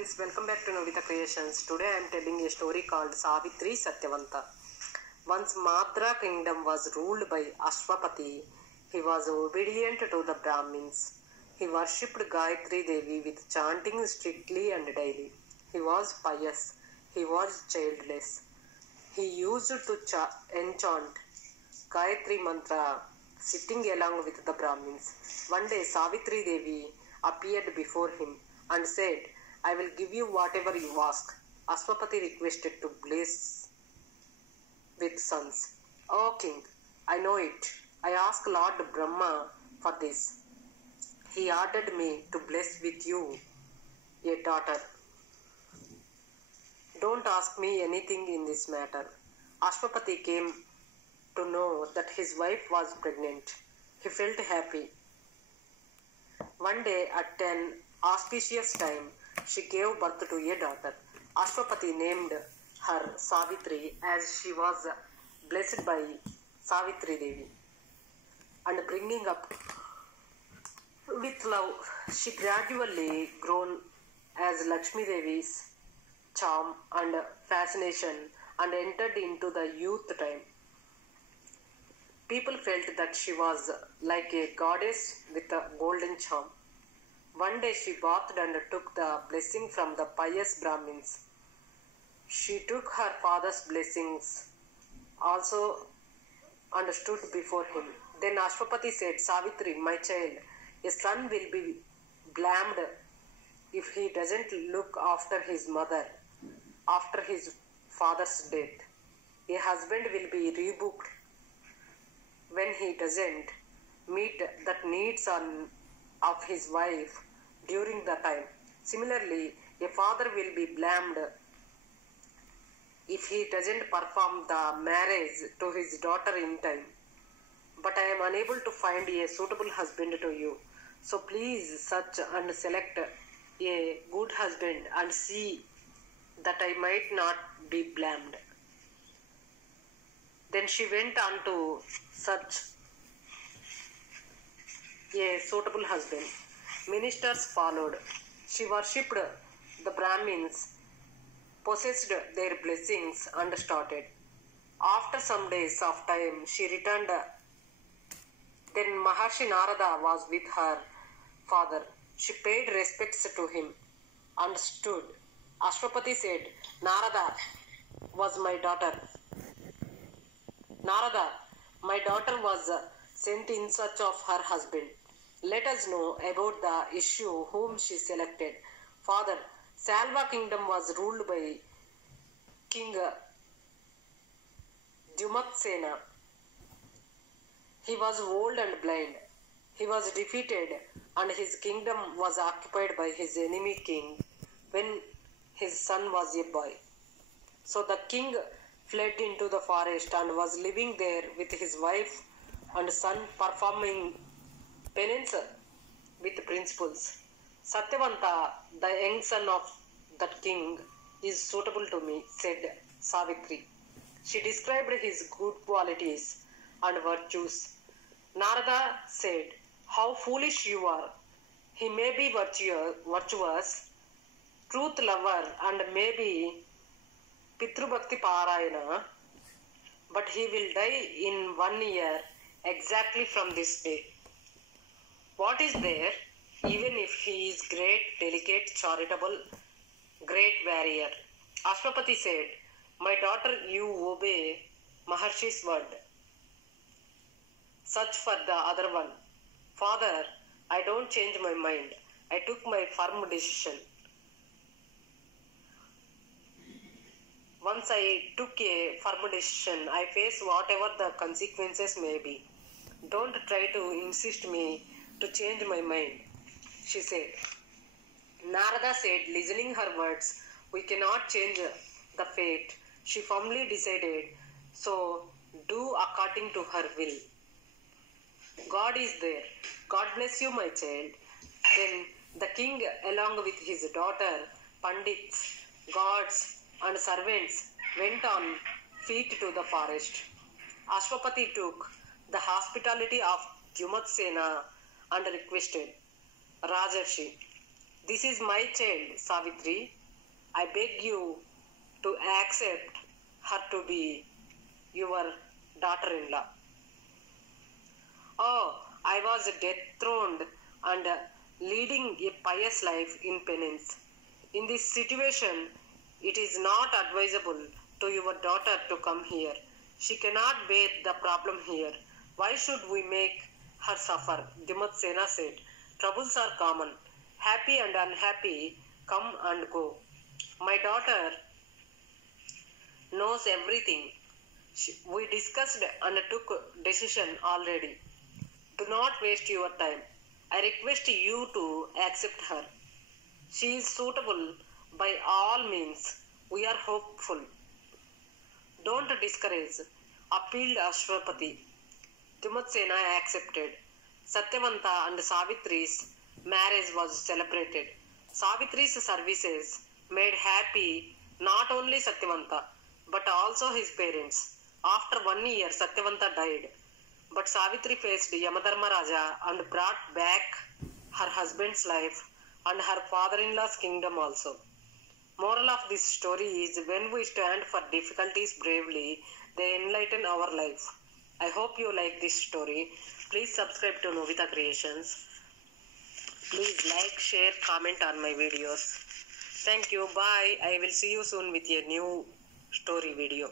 friends, welcome back to Novita Creations. Today I am telling a story called Savitri Satyavanta. Once Madra kingdom was ruled by Ashwapati. He was obedient to the Brahmins. He worshipped Gayatri Devi with chanting strictly and daily. He was pious. He was childless. He used to enchant Gayatri mantra sitting along with the Brahmins. One day Savitri Devi appeared before him and said, I will give you whatever you ask. Ashwapati requested to bless with sons. O king, I know it. I asked Lord Brahma for this. He ordered me to bless with you a daughter. Don't ask me anything in this matter. Ashwapati came to know that his wife was pregnant. He felt happy. One day at an auspicious time, she gave birth to a daughter. Ashwapati named her Savitri as she was blessed by Savitri Devi. And bringing up with love, she gradually grown as Lakshmi Devi's charm and fascination and entered into the youth time. People felt that she was like a goddess with a golden charm. One day she bathed and took the blessing from the pious Brahmins. She took her father's blessings also and stood before him. Then Ashwapati said, Savitri, my child, a son will be blamed if he doesn't look after his mother after his father's death. A husband will be rebuked when he doesn't meet the needs of his wife during the time. Similarly, a father will be blamed if he doesn't perform the marriage to his daughter in time. But I am unable to find a suitable husband to you. So please search and select a good husband and see that I might not be blamed. Then she went on to search a suitable husband. Ministers followed. She worshipped the Brahmins, possessed their blessings and started. After some days of time, she returned. Then Maharshi Narada was with her father. She paid respects to him and stood. Ashwapati said, Narada was my daughter. Narada, my daughter was sent in search of her husband. Let us know about the issue whom she selected. Father, Salva kingdom was ruled by King Dyumatsena. He was old and blind. He was defeated and his kingdom was occupied by his enemy king when his son was a boy. So the king fled into the forest and was living there with his wife and son, performing penance with principles. Satyavanta, the young son of that king, is suitable to me, said Savitri. She described his good qualities and virtues. Narada said, how foolish you are. He may be virtuous, truth lover, and maybe Pitrubhakti Parayana, but he will die in 1 year exactly from this day. What is there, even if he is great, delicate, charitable, great warrior? Ashwapati said, my daughter, you obey Maharshi's word. Search for the other one. Father, I don't change my mind. I took my firm decision. Once I took a firm decision, I face whatever the consequences may be. Don't try to insist me to change my mind, she said. Narada said, listening her words, we cannot change the fate. She firmly decided, so do according to her will. God is there. God bless you, my child. Then the king, along with his daughter, Pandits, gods, and servants, went on feet to the forest. Ashwapati took the hospitality of Dyumatsena and requested, Rajarshi, This is my child, Savitri. I beg you to accept her to be your daughter-in-law. Oh, I was dethroned and leading a pious life in penance. In this situation, it is not advisable to your daughter to come here. She cannot bear the problem here. Why should we make her suffer? Dimatsena said. Troubles are common. Happy and unhappy come and go. My daughter knows everything. We discussed and took decision already. Do not waste your time. I request you to accept her. She is suitable by all means. We are hopeful. Don't discourage, appealed Ashwapati. Timatsena accepted. Satyavanta and Savitri's marriage was celebrated. Savitri's services made happy not only Satyavanta but also his parents. After 1 year, Satyavanta died. But Savitri faced Yamadharma Raja and brought back her husband's life and her father-in-law's kingdom also. Moral of this story is when we stand for difficulties bravely, they enlighten our life. I hope you like this story. Please subscribe to Novita Creations. Please like, share, comment on my videos. Thank you. Bye. I will see you soon with a new story video.